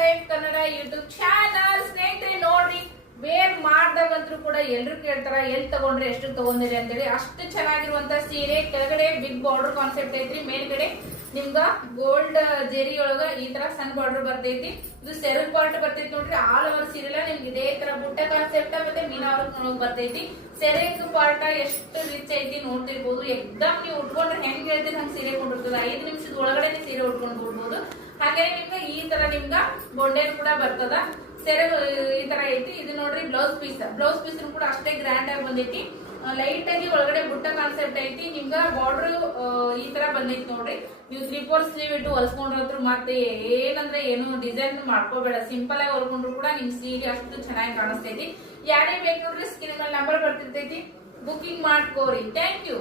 Life Kannada YouTube channel. ಸ್ನೇಹಿತರೆ ನೋಡ್ರಿ, wear ಮಾಡ್ದಾಗಂತೂ ಕೂಡ ಎಲ್ರು ಕೇಳ್ತಾರ ಎಲ್ಲಿ ತಗೊಂಡ್ರೆ ಎಷ್ಟು ತಗೊಂಡಿರಿ ಅಂತೇಳಿ. ಅಷ್ಟು ಚೆನ್ನಾಗಿರುವಂತ ಸೀರೆ, ಕೆಳಗಡೆ ಬಿಗ್ ಬಾರ್ಡರ್ ಕಾನ್ಸೆಪ್ಟ್ ಐತ್ರಿ, ಮೇಲ್ಗಡೆ ನಿಮ್ಗ ಗೋಲ್ಡ್ ಜೆರಿ ಒಳಗ ಈ ತರ ಸಣ್ಣ ಬಾರ್ಡರ್ ಬರ್ತೈತಿ. ಇದು ಸೆರಗ್ ಪಾರ್ಟ್ ಬರ್ತೈತಿ ನೋಡ್ರಿ. ಆಲ್ ಓವರ್ ಸೀರೆಲ್ಲ ನಿಮ್ಗೆ ಇದೇ ತರ ಬುಟ್ಟ ಕಾನ್ಸೆಪ್ಟ್ ಮತ್ತೆ ಮೀನಾವರ್ಕ್ ಬರ್ತೈತಿ. ಸೆರೆಗ್ ಪಾರ್ಟ ಎಷ್ಟು ರಿಚ್ ಐತಿ ನೋಡ್ತಿರ್ಬೋದು. ಎಕ್ದಮ್ ನೀವು ಉಟ್ಕೊಂಡ್ರೆ ಹೆಂಗ್ ಹೇಳ್ತೀರಿ ಹಂಗ್ ಸೀರೆ ಕೊಂಡಿರ್ತದ. 5 ನಿಮಿಷದ ಒಳಗಡೆ ಸೀರೆ ಉಟ್ಕೊಂಡು ಹೋಗ್ಬೋದು. ಹಾಗೆ ನಿಮ್ಗೆ ಈ ತರ ನಿಮ್ಗ ಬೊಂಡೇನ್ ಕೂಡ ಬರ್ತದ. ಸೆರೆ ಈ ತರ ಐತಿ. ಇದು ನೋಡ್ರಿ ಬ್ಲೌಸ್ ಪೀಸ್ ಕೂಡ ಅಷ್ಟೇ ಗ್ರ್ಯಾಂಡ್ ಆಗಿ ಬಂದೈತಿ. ಲೈಟ್ ಆಗಿ ಒಳಗಡೆ ಬುಟ್ಟ ಕಾನ್ಸೆಪ್ಟ್ ಐತಿ. ನಿಮ್ಗ ಬಾರ್ಡರ್ ಈ ತರ ಬಂದೈತಿ ನೋಡ್ರಿ. ನೀವು 3/4 ಸ್ಲೀವ್ ಇಟ್ಟು ಹೊಲ್ಸ್ಕೊಂಡ್ರು ಮತ್ತೆ ಏನಂದ್ರೆ ಏನು ಡಿಸೈನ್ ಮಾಡ್ಕೋಬೇಡ. ಸಿಂಪಲ್ ಆಗಿ ಹೊಲ್ಕೊಂಡ್ರು ಕೂಡ ನಿಮ್ ಸೀರೆ ಅಷ್ಟು ಚೆನ್ನಾಗಿ ಕಾಣಿಸ್ತೈತಿ. ಯಾರೇ ಬೇಕು ನೋಡ್ರಿ, ಸ್ಕ್ರೀನ್ ಮೇಲೆ ನಂಬರ್ ಬರ್ತಿರ್ತೈತಿ, ಬುಕಿಂಗ್ ಮಾಡ್ಕೋರಿ. Thank you.